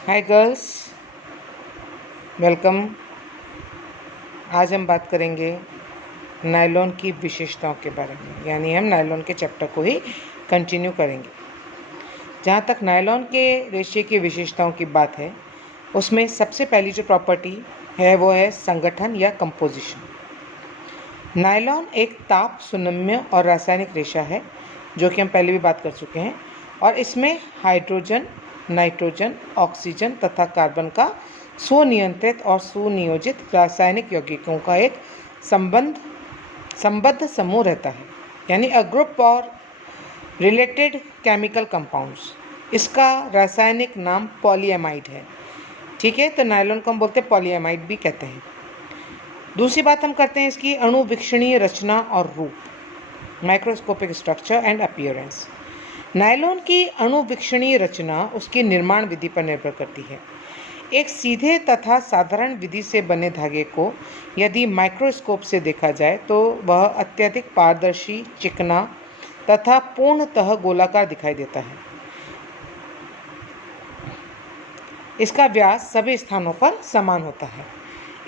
Hi girls, welcome. आज हम बात करेंगे नायलॉन की विशेषताओं के बारे में, यानी हम नायलॉन के चैप्टर को ही कंटिन्यू करेंगे। जहाँ तक नायलॉन के रेशे की विशेषताओं की बात है, उसमें सबसे पहली जो प्रॉपर्टी है वो है संगठन या कंपोजिशन। नायलॉन एक ताप सुनम्य और रासायनिक रेशा है, जो कि हम पहले भी बात कर चुके हैं, और इसमें हाइड्रोजन, नाइट्रोजन, ऑक्सीजन तथा कार्बन का सुनियंत्रित और सुनियोजित रासायनिक यौगिकों का एक संबद्ध समूह रहता है, यानी अ ग्रुप और रिलेटेड केमिकल कंपाउंड्स। इसका रासायनिक नाम पॉलीएमाइड है। ठीक है, तो नायलॉन को हम बोलते हैं पॉलीएमाइड भी कहते हैं। दूसरी बात हम करते हैं इसकी अणुवीक्षणीय रचना और रूप, microscopic structure and appearance. Nylon की अणुवीक्षणीय रचना उसकी निर्माण विधि पर निर्भर करती है। एक सीधे तथा साधारण विधि से बने धागे को यदि माइक्रोस्कोप से देखा जाए तो वह अत्यधिक पारदर्शी, चिकना तथा पूर्णतः गोलाकार दिखाई देता है। इसका व्यास सभी स्थानों पर समान होता है।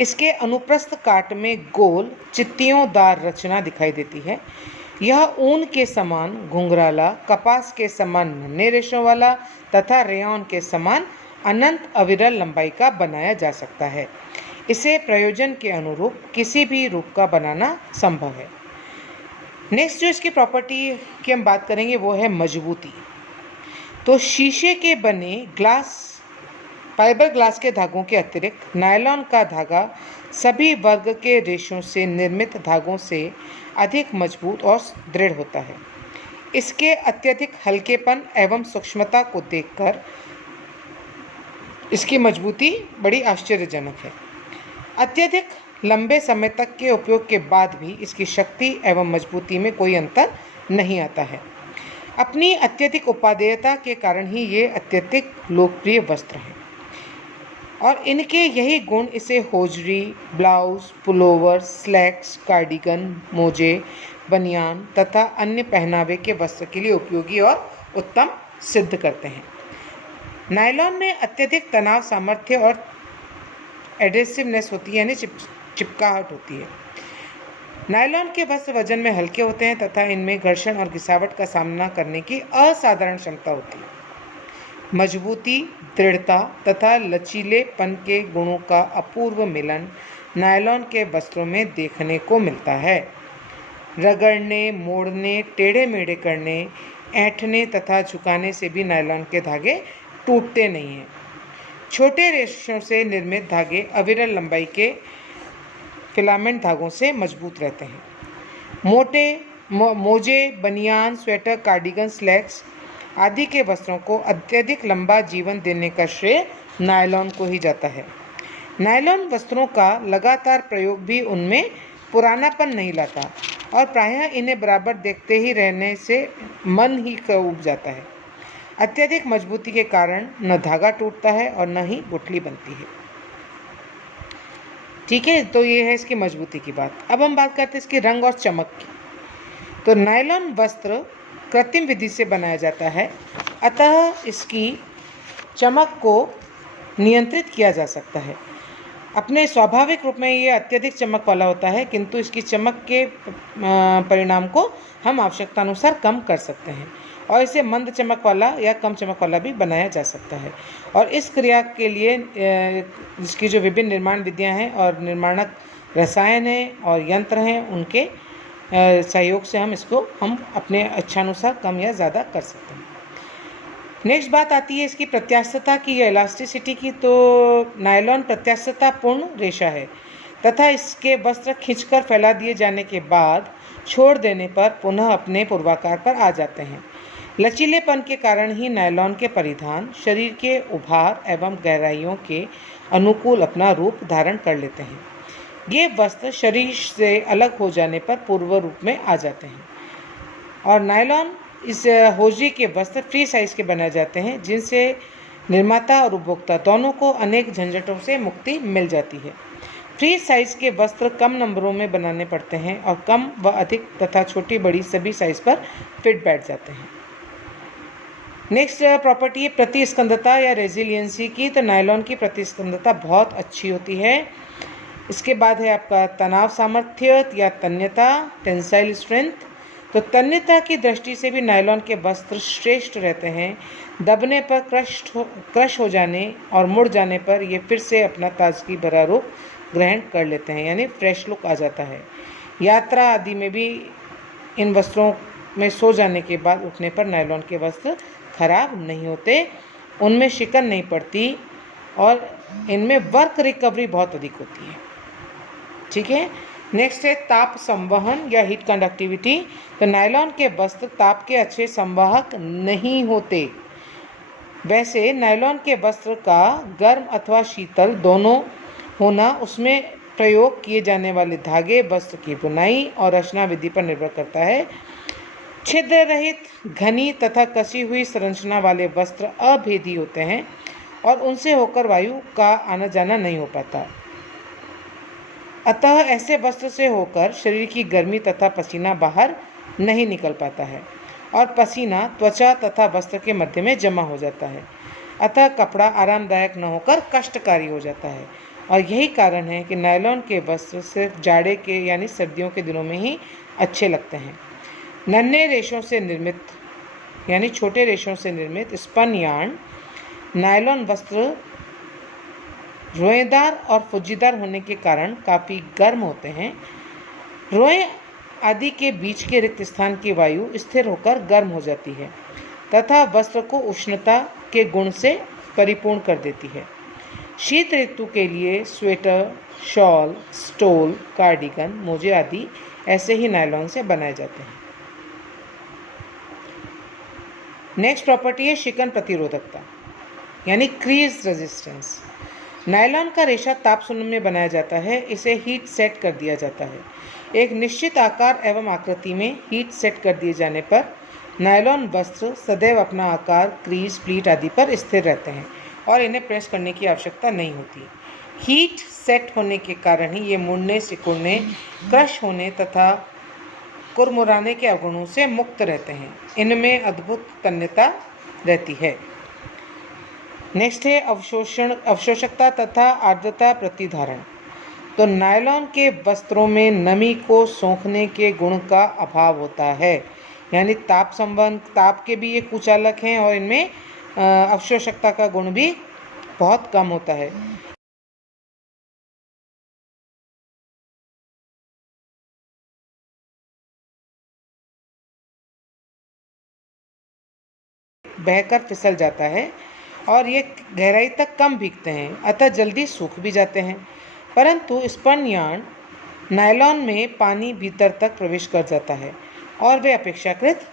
इसके अनुप्रस्थ काट में गोल चित्तियोंदार रचना दिखाई देती है। यह ऊन के समान घुंघराला, कपास के समान नन्हे रेशों वाला तथा रेयॉन के समान अनंत अविरल लंबाई का बनाया जा सकता है। इसे प्रयोजन के अनुरूप किसी भी रूप का बनाना संभव है। नेक्स्ट जो इसकी प्रॉपर्टी की हम बात करेंगे वो है मजबूती। तो शीशे के बने फाइबर ग्लास के धागों के अतिरिक्त नायलॉन का धागा सभी वर्ग के रेशों से निर्मित धागों से अधिक मजबूत और दृढ़ होता है। इसके अत्यधिक हल्केपन एवं सूक्ष्मता को देखकर इसकी मजबूती बड़ी आश्चर्यजनक है। अत्यधिक लंबे समय तक के उपयोग के बाद भी इसकी शक्ति एवं मजबूती में कोई अंतर नहीं आता है। अपनी अत्यधिक उपादेयता के कारण ही ये अत्यधिक लोकप्रिय वस्त्र हैं, और इनके यही गुण इसे hosiery, blouse, pullover, slacks, cardigan, मोजे, बनियान तथा अन्य पहनावे के वस्त्र के लिए उपयोगी और उत्तम सिद्ध करते हैं। नायलॉन में अत्यधिक तनाव सामर्थ्य और एडेसिवनेस होती है, यानी चिपकाहट होती है। नायलॉन के वस्त्र वजन में हल्के होते हैं तथा इनमें घर्षण और घिसावट का सामना करने की असाधारण क्षमता होती है। मजबूती, दृढ़ता तथा लचीलेपन के गुणों का अपूर्व मिलन नायलॉन के वस्त्रों में देखने को मिलता है। रगड़ने, मोड़ने, टेढ़े मेढ़े करने, ऐंठने तथा झुकाने से भी नायलॉन के धागे टूटते नहीं हैं। छोटे रेशों से निर्मित धागे अविरल लंबाई के फिलामेंट धागों से मजबूत रहते हैं। मोजे, बनियान, स्वेटर, कार्डिगन, स्लैक्स आदि के वस्त्रों को अत्यधिक लंबा जीवन देने का श्रेय नायलॉन को ही जाता है। नायलॉन वस्त्रों का लगातार प्रयोग भी उनमें पुरानापन नहीं लाता, और प्रायः इन्हें बराबर देखते ही रहने से मन ही ऊब जाता है। अत्यधिक मजबूती के कारण न धागा टूटता है और न ही गुठली बनती है। ठीक है, तो ये है इसकी मजबूती की बात। अब हम बात करते हैं इसकी रंग और चमक की। तो नायलॉन वस्त्र कृत्रिम विधि से बनाया जाता है, अतः इसकी चमक को नियंत्रित किया जा सकता है। अपने स्वाभाविक रूप में ये अत्यधिक चमक वाला होता है, किंतु इसकी चमक के परिणाम को हम आवश्यकतानुसार कम कर सकते हैं, और इसे मंद चमक वाला या कम चमक वाला भी बनाया जा सकता है। और इस क्रिया के लिए इसकी जो विभिन्न निर्माण विधियां हैं और निर्माणक रसायन हैं और यंत्र हैं, उनके सहयोग से हम अपने इच्छानुसार कम या ज़्यादा कर सकते हैं। नेक्स्ट बात आती है इसकी प्रत्यास्थता की या इलास्टिसिटी की। तो नायलॉन प्रत्यास्थतापूर्ण रेशा है तथा इसके वस्त्र खींचकर फैला दिए जाने के बाद छोड़ देने पर पुनः अपने पूर्वाकार पर आ जाते हैं। लचीलेपन के कारण ही नायलॉन के परिधान शरीर के उभार एवं गहराइयों के अनुकूल अपना रूप धारण कर लेते हैं। ये वस्त्र शरीर से अलग हो जाने पर पूर्व रूप में आ जाते हैं, और नायलॉन इस होजरी के वस्त्र फ्री साइज के बनाए जाते हैं, जिनसे निर्माता और उपभोक्ता दोनों को अनेक झंझटों से मुक्ति मिल जाती है। फ्री साइज के वस्त्र कम नंबरों में बनाने पड़ते हैं और कम व अधिक तथा छोटी बड़ी सभी साइज पर फिट बैठ जाते हैं। नेक्स्ट प्रॉपर्टी है प्रतिस्कंदता या रेजिलियंसी की। तो नायलॉन की प्रतिस्कंदता बहुत अच्छी होती है। इसके बाद है आपका तनाव सामर्थ्य या तन्यता, टेंसाइल स्ट्रेंथ। तो तन्यता की दृष्टि से भी नायलॉन के वस्त्र श्रेष्ठ रहते हैं। दबने पर क्रश हो जाने और मुड़ जाने पर ये फिर से अपना ताजगी भरा रूप ग्रहण कर लेते हैं, यानी फ्रेश लुक आ जाता है। यात्रा आदि में भी इन वस्त्रों में सो जाने के बाद उठने पर नायलॉन के वस्त्र खराब नहीं होते, उनमें शिकन नहीं पड़ती और इनमें वर्क रिकवरी बहुत अधिक होती है। ठीक है। नेक्स्ट है ताप संवहन या हीट कंडक्टिविटी। तो नायलॉन के वस्त्र ताप के अच्छे संवाहक नहीं होते। वैसे नायलॉन के वस्त्र का गर्म अथवा शीतल दोनों होना उसमें प्रयोग किए जाने वाले धागे, वस्त्र की बुनाई और रचना विधि पर निर्भर करता है। छिद्र रहित, घनी तथा कसी हुई संरचना वाले वस्त्र अभेदी होते हैं और उनसे होकर वायु का आना जाना नहीं हो पाता। अतः ऐसे वस्त्र से होकर शरीर की गर्मी तथा पसीना बाहर नहीं निकल पाता है और पसीना त्वचा तथा वस्त्र के मध्य में जमा हो जाता है। अतः कपड़ा आरामदायक न होकर कष्टकारी हो जाता है और यही कारण है कि नायलॉन के वस्त्र सिर्फ जाड़े के यानी सर्दियों के दिनों में ही अच्छे लगते हैं। नन्हे रेशों से निर्मित यानी छोटे रेशों से निर्मित स्पन यार्न नायलॉन वस्त्र रोएदार और फुज्जीदार होने के कारण काफ़ी गर्म होते हैं। रोए आदि के बीच के रिक्त स्थान की वायु स्थिर होकर गर्म हो जाती है तथा वस्त्र को उष्णता के गुण से परिपूर्ण कर देती है। शीत ऋतु के लिए स्वेटर, शॉल, स्टोल, कार्डिगन, मोजे आदि ऐसे ही नायलॉन से बनाए जाते हैं। नेक्स्ट प्रॉपर्टी है शिकन प्रतिरोधकता यानी क्रीज रेजिस्टेंस। नायलॉन का रेशा ताप सुनम में बनाया जाता है। इसे हीट सेट कर दिया जाता है। एक निश्चित आकार एवं आकृति में हीट सेट कर दिए जाने पर नायलॉन वस्त्र सदैव अपना आकार, क्रीज, प्लीट आदि पर स्थिर रहते हैं और इन्हें प्रेस करने की आवश्यकता नहीं होती। हीट सेट होने के कारण ही ये मुड़ने, सिकुड़ने, क्रश होने तथा कुरमुराने के अवगुणों से मुक्त रहते हैं। इनमें अद्भुत तन्यता रहती है। नेक्स्ट है अवशोषकता तथा आर्द्रता प्रतिधारण। तो नायलॉन के वस्त्रों में नमी को सोखने के गुण का अभाव होता है, यानी ताप संवहन, ताप के भी ये कुचालक हैं और इनमें अवशोषकता का गुण भी बहुत कम होता है। बहकर फिसल जाता है और ये गहराई तक कम भीगते हैं, अतः जल्दी सूख भी जाते हैं। परंतु स्पन यार्न नायलॉन में पानी भीतर तक प्रवेश कर जाता है और वे अपेक्षाकृत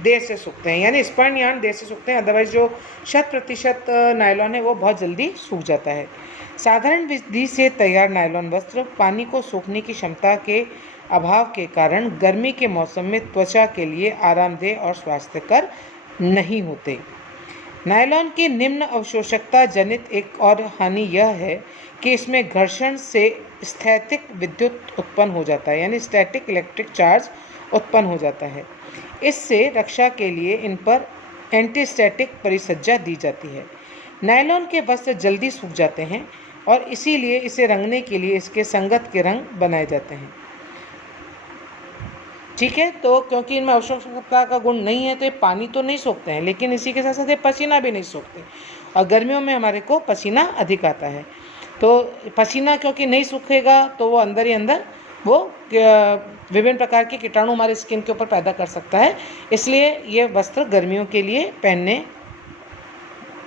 देर से सूखते हैं, यानी स्पन यार्न देर से सूखते हैं। अदरवाइज जो 100% नायलॉन है वो बहुत जल्दी सूख जाता है। साधारण विधि से तैयार नायलॉन वस्त्र पानी को सूखने की क्षमता के अभाव के कारण गर्मी के मौसम में त्वचा के लिए आरामदेह और स्वास्थ्यकर नहीं होते। नायलॉन की निम्न अवशोषकता जनित एक और हानि यह है कि इसमें घर्षण से स्थैतिक विद्युत उत्पन्न हो जाता है, यानी स्टैटिक इलेक्ट्रिक चार्ज उत्पन्न हो जाता है। इससे रक्षा के लिए इन पर एंटीस्टैटिक परिसज्जा दी जाती है। नायलॉन के वस्त्र जल्दी सूख जाते हैं और इसीलिए इसे रंगने के लिए इसके संगत के रंग बनाए जाते हैं। ठीक है। तो क्योंकि इनमें अवशोषकता का गुण नहीं है तो ये पानी तो नहीं सोखते हैं, लेकिन इसी के साथ साथ ये पसीना भी नहीं सोखते और गर्मियों में हमारे को पसीना अधिक आता है। तो पसीना क्योंकि नहीं सूखेगा तो वो अंदर ही अंदर वो विभिन्न प्रकार के कीटाणु हमारे स्किन के ऊपर पैदा कर सकता है, इसलिए ये वस्त्र गर्मियों के लिए पहनने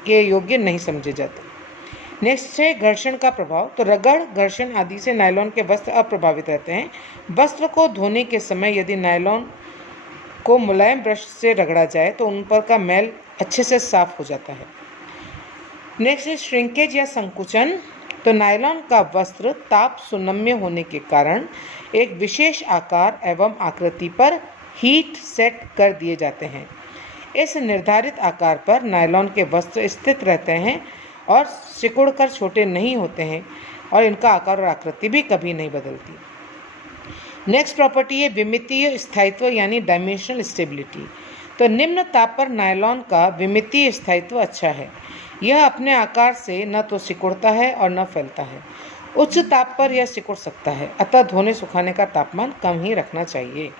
के योग्य नहीं समझे जाते। नेक्स्ट है घर्षण का प्रभाव। तो रगड़, घर्षण आदि से नायलॉन के वस्त्र अप्रभावित रहते हैं। वस्त्र को धोने के समय यदि नायलॉन को मुलायम ब्रश से रगड़ा जाए तो उन पर का मैल अच्छे से साफ हो जाता है। नेक्स्ट है श्रिंकेज या संकुचन। तो नायलॉन का वस्त्र ताप सुनम्य होने के कारण एक विशेष आकार एवं आकृति पर हीट सेट कर दिए जाते हैं। इस निर्धारित आकार पर नायलॉन के वस्त्र स्थित रहते हैं और सिकुड़कर छोटे नहीं होते हैं और इनका आकार और आकृति भी कभी नहीं बदलती। नेक्स्ट प्रॉपर्टी है विमितीय स्थायित्व यानी डायमेंशनल स्टेबिलिटी। तो निम्न ताप पर नायलॉन का विमितीय स्थायित्व अच्छा है। यह अपने आकार से न तो सिकुड़ता है और न फैलता है। उच्च ताप पर यह सिकुड़ सकता है, अतः धोने सुखाने का तापमान कम ही रखना चाहिए।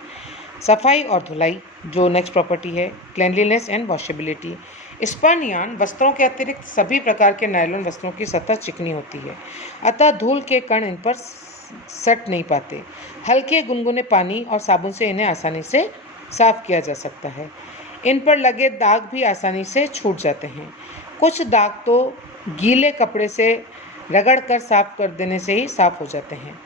सफाई और धुलाई, जो नेक्स्ट प्रॉपर्टी है, cleanliness and washability. Spun yarn वस्त्रों के अतिरिक्त सभी प्रकार के नायलॉन वस्त्रों की सतह चिकनी होती है, अतः धूल के कण इन पर सट नहीं पाते। हल्के गुनगुने पानी और साबुन से इन्हें आसानी से साफ किया जा सकता है। इन पर लगे दाग भी आसानी से छूट जाते हैं। कुछ दाग तो गीले कपड़े से रगड़ कर साफ कर देने से ही साफ हो जाते हैं।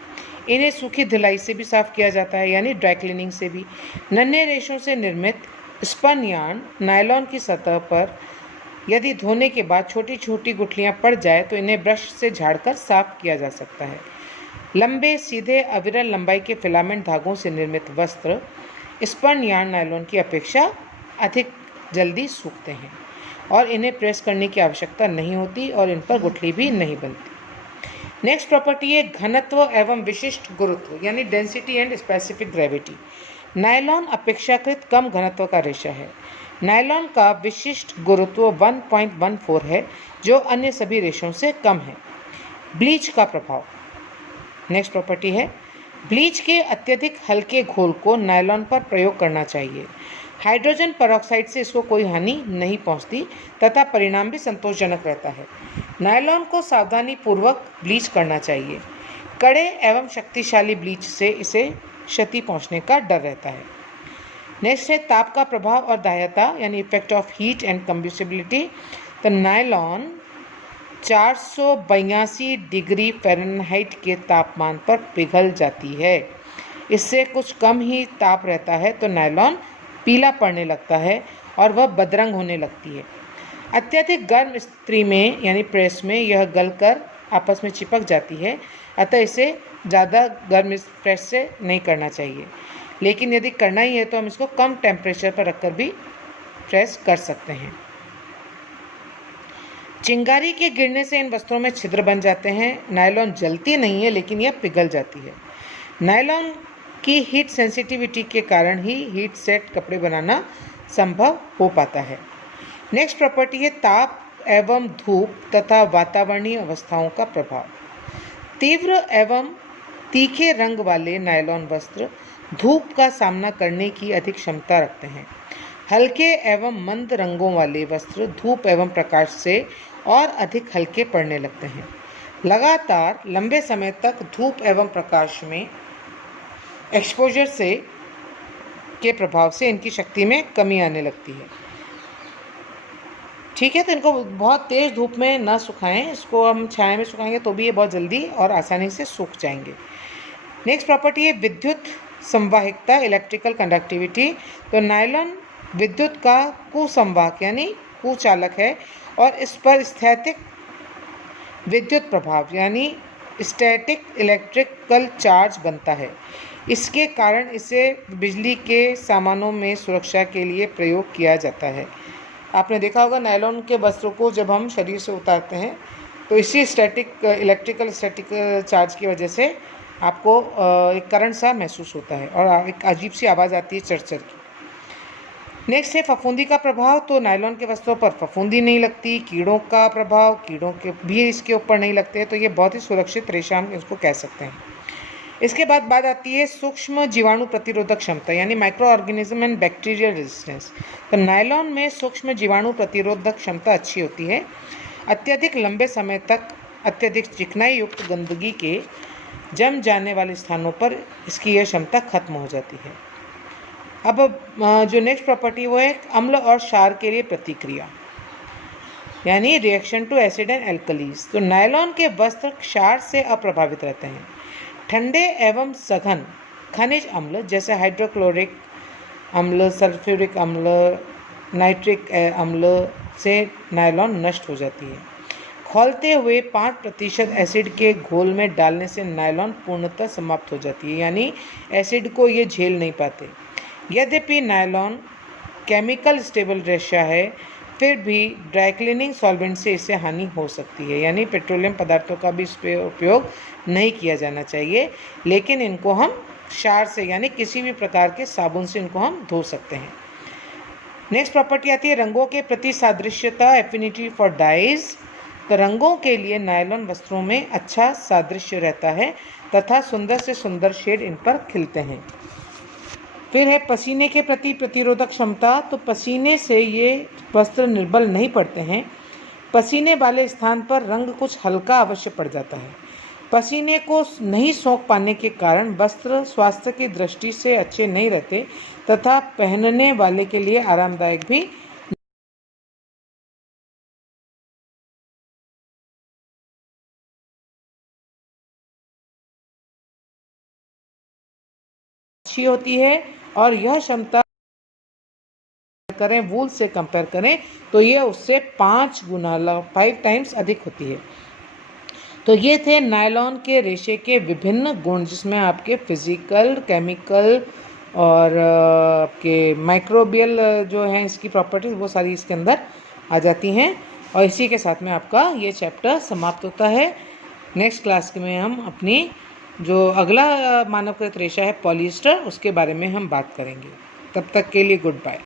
इन्हें सूखी धुलाई से भी साफ किया जाता है, यानी ड्राई क्लीनिंग से भी। नन्हे रेशों से निर्मित स्पन यार्न नायलॉन की सतह पर यदि धोने के बाद छोटी छोटी गुठलियां पड़ जाए तो इन्हें ब्रश से झाड़कर साफ किया जा सकता है। लंबे सीधे अविरल लंबाई के फिलामेंट धागों से निर्मित वस्त्र स्पन यार्न नायलॉन की अपेक्षा अधिक जल्दी सूखते हैं और इन्हें प्रेस करने की आवश्यकता नहीं होती और इन पर गुठली भी नहीं बनती। नेक्स्ट प्रॉपर्टी है घनत्व एवं विशिष्ट गुरुत्व, यानी density and specific gravity. Nylon अपेक्षाकृत कम घनत्व का रेशा है। नायलॉन का विशिष्ट गुरुत्व 1.14 है, जो अन्य सभी रेशों से कम है। ब्लीच का प्रभाव। नेक्स्ट प्रॉपर्टी है ब्लीच के अत्यधिक हल्के घोल को नायलॉन पर प्रयोग करना चाहिए। हाइड्रोजन पेरोक्साइड से इसको कोई हानि नहीं पहुंचती तथा परिणाम भी संतोषजनक रहता है। नायलॉन को सावधानी पूर्वक ब्लीच करना चाहिए। कड़े एवं शक्तिशाली ब्लीच से इसे क्षति पहुंचने का डर रहता है। नेक्स्ट है ताप का प्रभाव और दाह्यता, यानी इफेक्ट ऑफ हीट एंड कंब्यूसिबिलिटी। तो नायलॉन 482 डिग्री फ़ारेनहाइट के तापमान पर पिघल जाती है। इससे कुछ कम ही ताप रहता है तो नायलॉन पीला पड़ने लगता है और वह बदरंग होने लगती है। अत्यधिक गर्म स्थिति में यानी प्रेस में यह गलकर आपस में चिपक जाती है, अतः इसे ज़्यादा गर्म प्रेस से नहीं करना चाहिए। लेकिन यदि करना ही है तो हम इसको कम टेम्परेचर पर रखकर भी प्रेस कर सकते हैं। चिंगारी के गिरने से इन वस्त्रों में छिद्र बन जाते हैं। नायलॉन जलती नहीं है लेकिन यह पिघल जाती है। नायलॉन की हीट सेंसिटिविटी के कारण ही हीट सेट कपड़े बनाना संभव हो पाता है। नेक्स्ट प्रॉपर्टी है ताप एवं धूप तथा वातावरणीय अवस्थाओं का प्रभाव। तीव्र एवं तीखे रंग वाले नायलॉन वस्त्र धूप का सामना करने की अधिक क्षमता रखते हैं। हल्के एवं मंद रंगों वाले वस्त्र धूप एवं प्रकाश से और अधिक हल्के पड़ने लगते हैं। लगातार लंबे समय तक धूप एवं प्रकाश में एक्सपोजर से के प्रभाव से इनकी शक्ति में कमी आने लगती है। ठीक है, तो इनको बहुत तेज़ धूप में ना सुखाएं। इसको हम छाया में सुखाएंगे तो भी ये बहुत जल्दी और आसानी से सूख जाएंगे। नेक्स्ट प्रॉपर्टी है विद्युत संवाहकता, इलेक्ट्रिकल कंडक्टिविटी। तो नायलॉन विद्युत का कुसंवाहक यानी कुचालक है और इस पर स्थैतिक विद्युत प्रभाव यानी स्टैटिक इलेक्ट्रिकल चार्ज बनता है। इसके कारण इसे बिजली के सामानों में सुरक्षा के लिए प्रयोग किया जाता है। आपने देखा होगा नायलॉन के वस्त्रों को जब हम शरीर से उतारते हैं तो इसी स्टैटिक इलेक्ट्रिकल स्टैटिक चार्ज की वजह से आपको एक करंट सा महसूस होता है और एक अजीब सी आवाज़ आती है चरचर की। नेक्स्ट है फफूंदी का प्रभाव। तो नायलॉन के वस्त्रों पर फफूंदी नहीं लगती। कीड़ों का प्रभाव, कीड़ों के भी इसके ऊपर नहीं लगते हैं, तो ये बहुत ही सुरक्षित रेशा हम इसको कह सकते हैं। इसके बाद बात आती है सूक्ष्म जीवाणु प्रतिरोधक क्षमता यानी micro organism and bacterial resistance. तो नायलॉन में सूक्ष्म जीवाणु प्रतिरोधक क्षमता अच्छी होती है। अत्यधिक लंबे समय तक अत्यधिक चिकनाई युक्त गंदगी के जम जाने वाले स्थानों पर इसकी यह क्षमता खत्म हो जाती है। अब जो नेक्स्ट प्रॉपर्टी वो है अम्ल और क्षार के लिए प्रतिक्रिया यानी reaction to acid and alkalis. तो नायलॉन के वस्त्र क्षार से अप्रभावित रहते हैं। ठंडे एवं सघन खनिज अम्ल जैसे हाइड्रोक्लोरिक अम्ल, सल्फ्यूरिक अम्ल, नाइट्रिक अम्ल से नायलॉन नष्ट हो जाती है। खौलते हुए 5% एसिड के घोल में डालने से नायलॉन पूर्णतः समाप्त हो जाती है, यानी एसिड को ये झेल नहीं पाते। यद्यपि नायलॉन केमिकल स्टेबल रेशा है, फिर भी ड्राई क्लीनिंग सॉल्वेंट से इससे हानि हो सकती है, यानी पेट्रोलियम पदार्थों का भी इस पर उपयोग नहीं किया जाना चाहिए। लेकिन इनको हम क्षार से यानी किसी भी प्रकार के साबुन से इनको हम धो सकते हैं। नेक्स्ट प्रॉपर्टी आती है रंगों के प्रति सादृश्यता, एफिनिटी फॉर डाइज। तो रंगों के लिए नायलॉन वस्त्रों में अच्छा सादृश्य रहता है तथा सुंदर से सुंदर शेड इन पर खिलते हैं। फिर है पसीने के प्रति प्रतिरोधक क्षमता। तो पसीने से ये वस्त्र निर्बल नहीं पड़ते हैं। पसीने वाले स्थान पर रंग कुछ हल्का अवश्य पड़ जाता है। पसीने को नहीं सोख पाने के कारण वस्त्र स्वास्थ्य की दृष्टि से अच्छे नहीं रहते तथा पहनने वाले के लिए आरामदायक भी अच्छी होती है। और यह क्षमता करें वूल से कंपेयर करें तो ये उससे 5 टाइम्स अधिक होती है। तो ये थे नायलॉन के रेशे के विभिन्न गुण, जिसमें आपके फिजिकल, केमिकल और आपके माइक्रोबियल जो हैं इसकी प्रॉपर्टीज़, वो सारी इसके अंदर आ जाती हैं। और इसी के साथ में आपका ये चैप्टर समाप्त होता है। नेक्स्ट क्लास में हम अपनी जो अगला मानवकृत रेशा है पॉलिएस्टर, उसके बारे में हम बात करेंगे। तब तक के लिए गुड बाय।